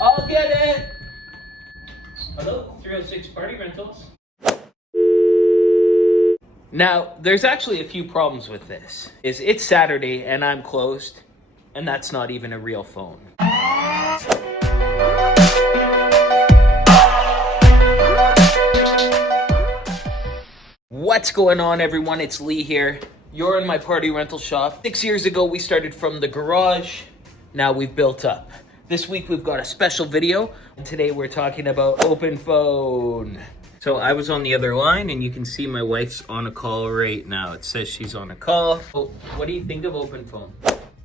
I'll get it. Hello, 306 Party Rentals. Now, there's actually a few problems with this. It's Saturday and I'm closed, and that's not even a real phone. What's going on, everyone? It's Lee here. You're in my party rental shop. 6 years ago, we started from the garage. Now we've built up. This week, we've got a special video. And today, we're talking about OpenPhone. So I was on the other line, and you can see my wife's on a call right now. It says she's on a call. Oh, what do you think of OpenPhone?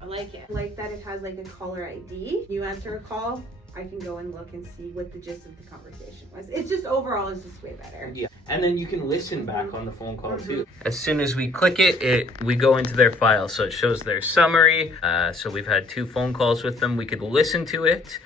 I like it. I like that it has like a caller ID. You answer a call, I can go and look and see what the gist of the conversation was. It's just overall, it's just way better. Yeah, and then you can listen back on the phone call too. As soon as we click it, we go into their file. So it shows their summary. So we've had 2 phone calls with them. We could listen to it.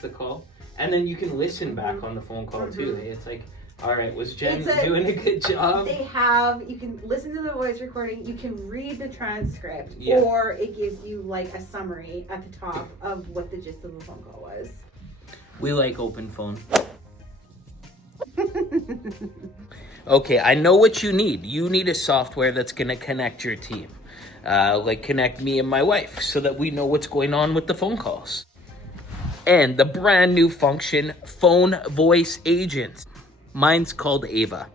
The call. And then you can listen back on the phone call too. It's like, all right, was Jen doing a good job? You can listen to the voice recording, you can read the transcript, or it gives you like a summary at the top of what the gist of the phone call was. We like OpenPhone. Okay, I know what you need. You need a software that's gonna connect your team. Like connect me and my wife so that we know what's going on with the phone calls. And the brand new function, Phone Voice Agent. Mine's called Ava.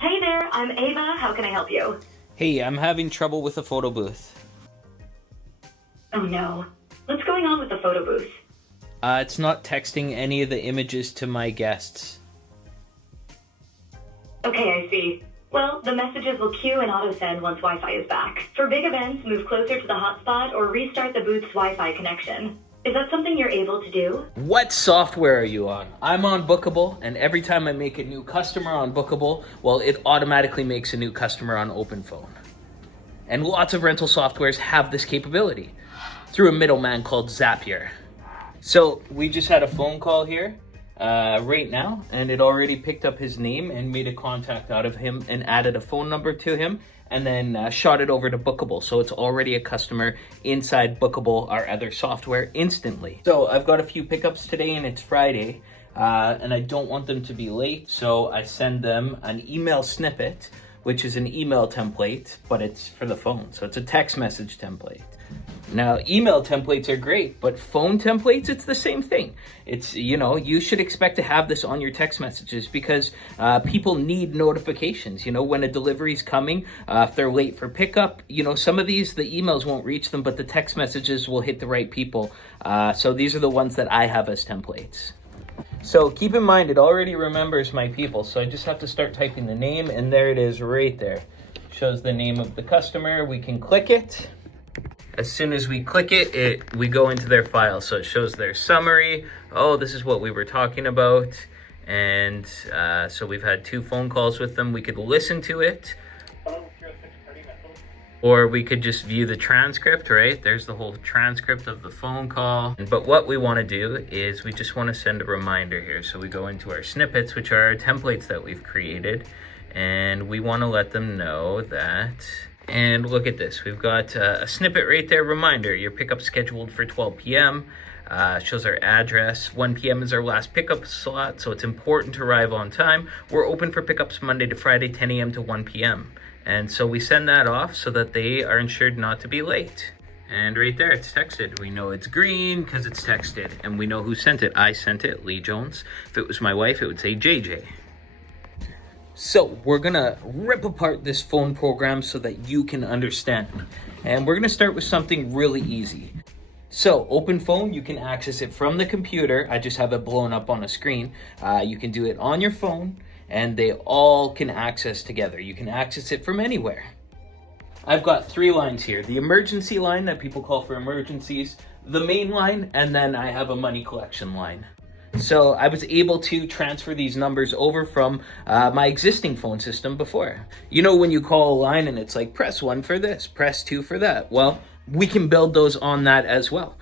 Hey there, I'm Ava. How can I help you? Hey, I'm having trouble with the photo booth. Oh no. What's going on with the photo booth? It's not texting any of the images to my guests. Okay, I see. Well, the messages will queue and auto-send once Wi-Fi is back. For big events, move closer to the hotspot or restart the booth's Wi-Fi connection. Is that something you're able to do? What software are you on? I'm on Bookable, and every time I make a new customer on Bookable, well, it automatically makes a new customer on OpenPhone. And lots of rental softwares have this capability through a middleman called Zapier. So we just had a phone call here right now, and it already picked up his name and made a contact out of him and added a phone number to him, and then shot it over to Bookable. So it's already a customer inside Bookable, our other software, instantly. So I've got a few pickups today and it's Friday, and I don't want them to be late. So I send them an email snippet, which is an email template, but it's for the phone. So it's a text message template. Now, email templates are great, but phone templates, it's the same thing. It's, you should expect to have this on your text messages because people need notifications. When a delivery's coming, if they're late for pickup, some of these, the emails won't reach them, but the text messages will hit the right people. So these are the ones that I have as templates. So keep in mind, it already remembers my people. So I just have to start typing the name, and there it is right there. Shows the name of the customer. We can click it. As soon as we click it, we go into their file. So it shows their summary. Oh, this is what we were talking about. And so we've had 2 phone calls with them. We could listen to it. Or we could just view the transcript, right? There's the whole transcript of the phone call. But what we want to do is we just want to send a reminder here. So we go into our snippets, which are our templates that we've created. And we want to let them know that... And look at this. We've got a snippet right there. Reminder, your pickup scheduled for 12 p.m. Shows our address. 1 p.m. is our last pickup slot, so it's important to arrive on time. We're open for pickups Monday to Friday, 10 a.m. to 1 p.m. And so we send that off so that they are ensured not to be late. And right there, it's texted. We know it's green because it's texted. And we know who sent it. I sent it, Lee Jones. If it was my wife, it would say JJ. So we're gonna rip apart this phone program so that you can understand. And we're gonna start with something really easy. So OpenPhone, you can access it from the computer. I just have it blown up on a screen. You can do it on your phone, and they all can access together. You can access it from anywhere. I've got 3 lines here. The emergency line that people call for emergencies, the main line, and then I have a money collection line. So I was able to transfer these numbers over from my existing phone system before. When you call a line and it's like, press 1 for this, press 2 for that. Well, we can build those on that as well.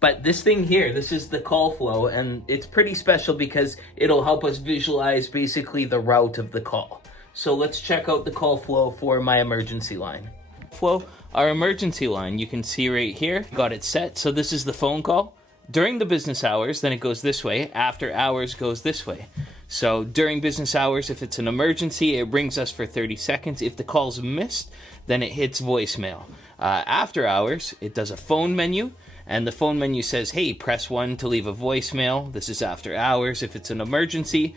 But this thing here, this is the call flow, and it's pretty special because it'll help us visualize basically the route of the call. So let's check out the call flow for my emergency line. Flow, our emergency line, you can see right here, got it set. So this is the phone call. During the business hours, then it goes this way. After hours goes this way. So during business hours, if it's an emergency, it rings us for 30 seconds. If the call's missed, then it hits voicemail. After hours, it does a phone menu, and the phone menu says, hey, press 1 to leave a voicemail. This is after hours. If it's an emergency,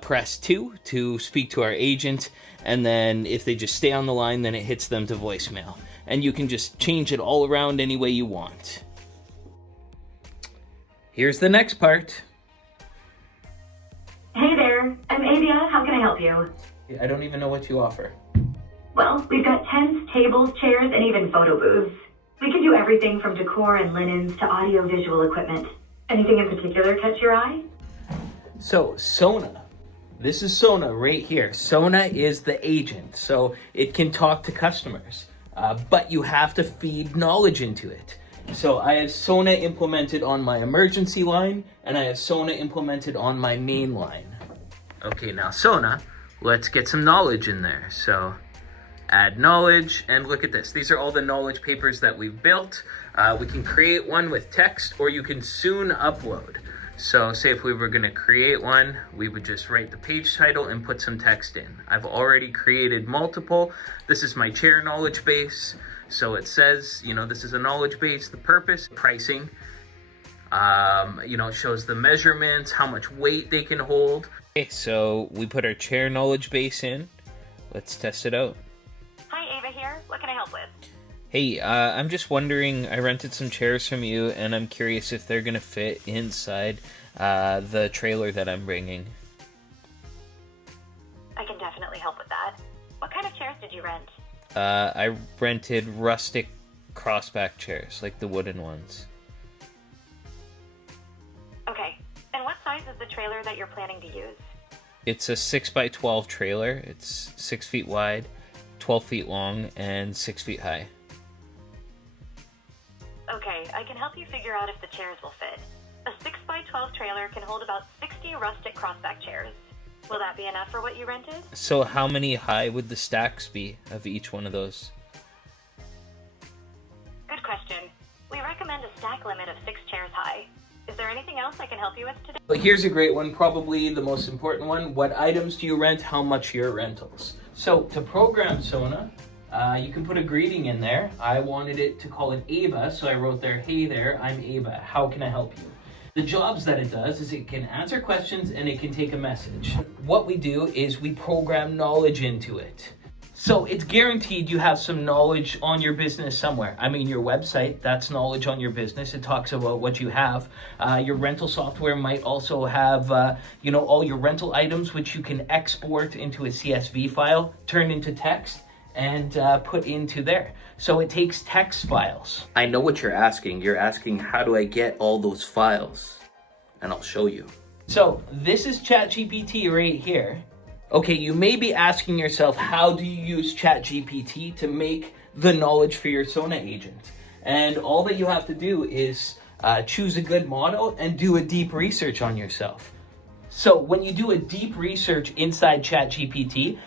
press 2 to speak to our agent, and then if they just stay on the line, then it hits them to voicemail. And you can just change it all around any way you want. Here's the next part. Hey there, I'm Avia. How can I help you? I don't even know what you offer. Well, we've got tents, tables, chairs, and even photo booths. We can do everything from decor and linens to audio-visual equipment. Anything in particular catch your eye? So, SONA. This is SONA right here. SONA is the agent, so it can talk to customers. But you have to feed knowledge into it. So I have SONA implemented on my emergency line, and I have SONA implemented on my main line. Okay, now SONA, let's get some knowledge in there. So add knowledge, and look at this. These are all the knowledge papers that we've built. We can create one with text, or you can soon upload. So say if we were gonna create one, we would just write the page title and put some text in. I've already created multiple. This is my chair knowledge base. So it says, this is a knowledge base, the purpose, pricing, it shows the measurements, how much weight they can hold. Okay, so we put our chair knowledge base in. Let's test it out. Hi, Ava here. What can I help with? Hey, I'm just wondering, I rented some chairs from you, and I'm curious if they're gonna fit inside the trailer that I'm bringing. I can definitely help with that. What kind of chairs did you rent? I rented rustic crossback chairs, like the wooden ones. Okay. And what size is the trailer that you're planning to use? It's a 6x12 trailer. It's 6 feet wide, 12 feet long, and 6 feet high. Okay, I can help you figure out if the chairs will fit. A 6x12 trailer can hold about 60 rustic crossback chairs. Will that be enough for what you rented? So how many high would the stacks be of each one of those? Good question. We recommend a stack limit of 6 chairs high. Is there anything else I can help you with today? But here's a great one, probably the most important one. What items do you rent? How much are your rentals? So to program SONA, you can put a greeting in there. I wanted it to call it Ava, so I wrote there, hey there, I'm Ava. How can I help you? The jobs that it does is it can answer questions and it can take a message. What we do is we program knowledge into it. So it's guaranteed you have some knowledge on your business somewhere. I mean, your website, that's knowledge on your business. It talks about what you have. Your rental software might also have, all your rental items, which you can export into a CSV file, turn into text, and put into there. So it takes text files. I know what you're asking. You're asking, how do I get all those files? And I'll show you. So this is ChatGPT right here. Okay, you may be asking yourself, how do you use ChatGPT to make the knowledge for your SONA agent? And all that you have to do is choose a good model and do a deep research on yourself. So when you do a deep research inside ChatGPT,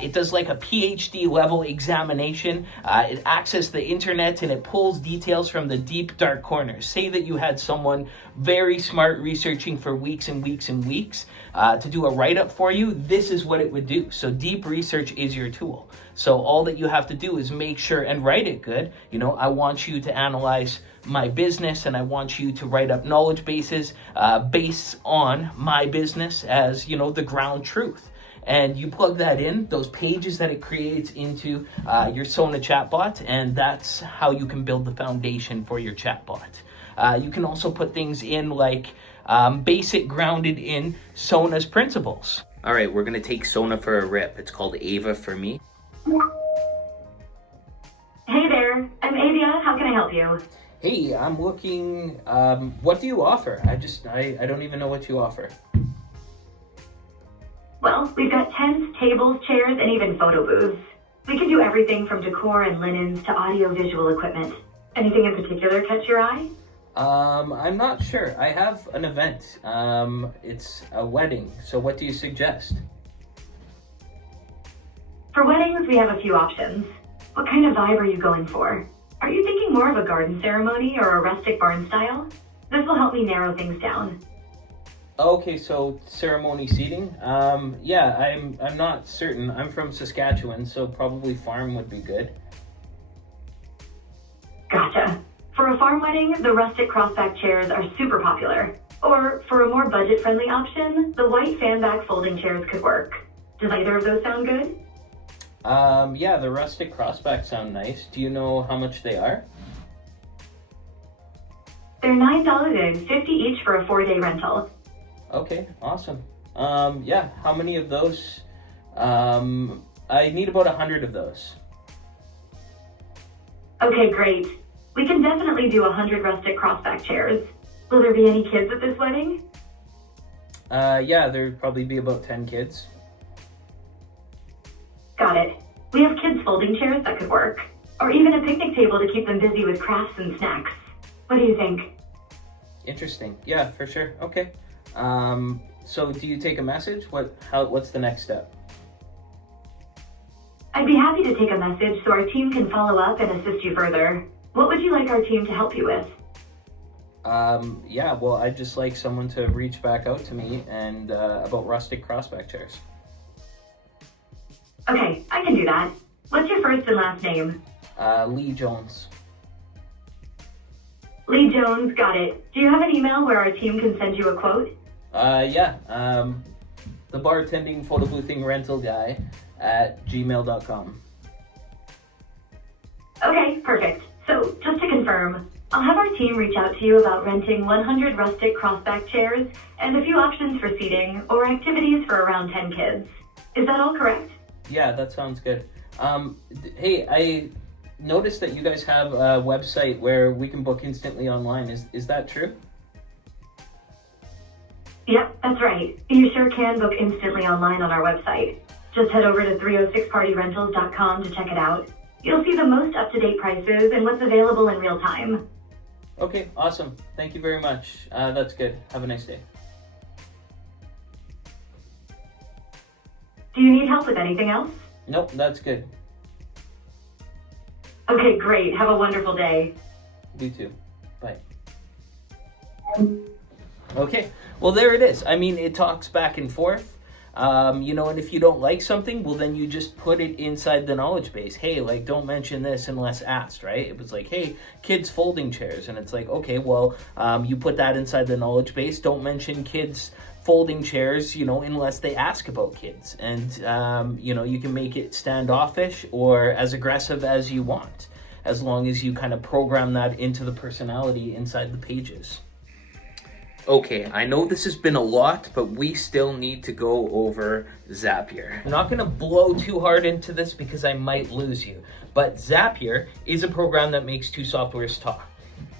it does like a PhD level examination. It accesses the internet and it pulls details from the deep dark corners. Say that you had someone very smart researching for weeks and weeks and weeks to do a write-up for you. This is what it would do. So deep research is your tool. So all that you have to do is make sure and write it good. I want you to analyze my business and I want you to write up knowledge bases based on my business as, the ground truth. And you plug that in, those pages that it creates into your SONA chatbot, and that's how you can build the foundation for your chatbot. You can also put things in like basic grounded in SONA's principles. All right, we're gonna take SONA for a rip. It's called Ava for me. Hey there, I'm Avia. How can I help you? Hey, I'm looking, what do you offer? I don't even know what you offer. Well, we've got tents, tables, chairs, and even photo booths. We can do everything from decor and linens to audio-visual equipment. Anything in particular catch your eye? I'm not sure. I have an event. It's a wedding. So what do you suggest? For weddings, we have a few options. What kind of vibe are you going for? Are you thinking more of a garden ceremony or a rustic barn style? This will help me narrow things down. Okay, so ceremony seating. Yeah, I'm not certain. I'm from Saskatchewan, so probably farm would be good. Gotcha. For a farm wedding, the rustic crossback chairs are super popular. Or for a more budget-friendly option, the white fan-back folding chairs could work. Does either of those sound good? Yeah, the rustic crossback sound nice. Do you know how much they are? They're $9.50 each for a 4-day rental. Okay, awesome. Yeah, how many of those? I need about 100 of those. Okay, great. We can definitely do 100 rustic crossback chairs. Will there be any kids at this wedding? Yeah, there'd probably be about 10 kids. Got it. We have kids folding chairs that could work. Or even a picnic table to keep them busy with crafts and snacks. What do you think? Interesting. Yeah, for sure. Okay. So do you take a message? What's the next step? I'd be happy to take a message so our team can follow up and assist you further. What would you like our team to help you with? Yeah, well, I'd just like someone to reach back out to me and about rustic crossback chairs. Okay, I can do that. What's your first and last name? Lee Jones. Lee Jones, got it. Do you have an email where our team can send you a quote? Yeah. The bartending photo boothing rental guy at gmail.com. Okay, perfect. So, just to confirm, I'll have our team reach out to you about renting 100 rustic crossback chairs and a few options for seating or activities for around 10 kids. Is that all correct? Yeah, that sounds good. Hey, I noticed that you guys have a website where we can book instantly online. Is that true? Yep, that's right. You sure can book instantly online on our website. Just head over to 306partyrentals.com to check it out. You'll see the most up-to-date prices and what's available in real time. Okay, awesome. Thank you very much. That's good. Have a nice day. Do you need help with anything else? Nope, that's good. Okay, great. Have a wonderful day. You too. Bye. Okay, well, there it is. I mean, it talks back and forth. And if you don't like something, well, then you just put it inside the knowledge base. Hey, like, don't mention this unless asked, right? It was like, hey, kids folding chairs. And it's like, okay, well, you put that inside the knowledge base. Don't mention kids folding chairs, unless they ask about kids. And, you can make it standoffish or as aggressive as you want, as long as you kind of program that into the personality inside the pages. Okay, I know this has been a lot, but we still need to go over Zapier. I'm not gonna blow too hard into this because I might lose you, but Zapier is a program that makes two softwares talk.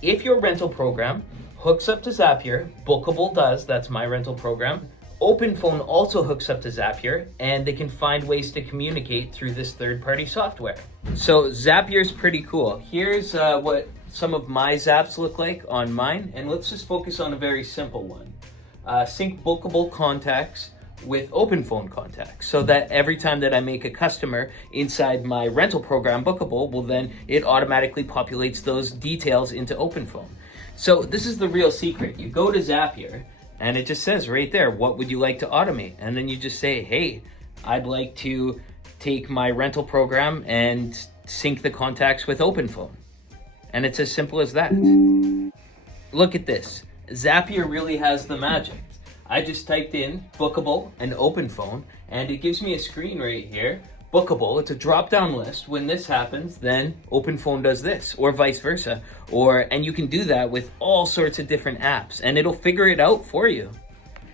If your rental program hooks up to Zapier, Bookable does, that's my rental program. OpenPhone also hooks up to Zapier, and they can find ways to communicate through this third-party software. So Zapier's pretty cool. Here's what some of my zaps look like on mine, and let's just focus on a very simple one. Sync Bookable contacts with OpenPhone contacts, so that every time that I make a customer inside my rental program Bookable, well, then it automatically populates those details into OpenPhone. So this is the real secret. You go to Zapier, and it just says right there, what would you like to automate? And then you just say, hey, I'd like to take my rental program and sync the contacts with OpenPhone. And it's as simple as that. Look at this. Zapier really has the magic. I just typed in Bookable and OpenPhone, and it gives me a screen right here. Bookable, it's a drop-down list. When this happens, then OpenPhone does this, or vice versa. And you can do that with all sorts of different apps, and it'll figure it out for you.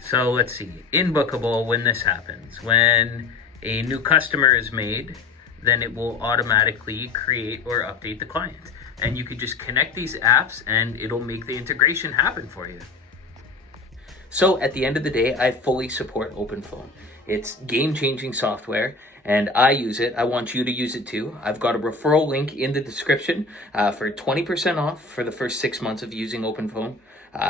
So let's see. In Bookable, when this happens, when a new customer is made, then it will automatically create or update the client. And you could just connect these apps and it'll make the integration happen for you. So at the end of the day, I fully support OpenPhone. It's game-changing software and I use it. I want you to use it too. I've got a referral link in the description for 20% off for the first 6 months of using OpenPhone.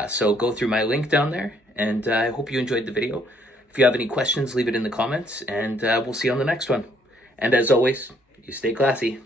So go through my link down there, and I hope you enjoyed the video. If you have any questions, leave it in the comments, and we'll see you on the next one. And as always, you stay classy.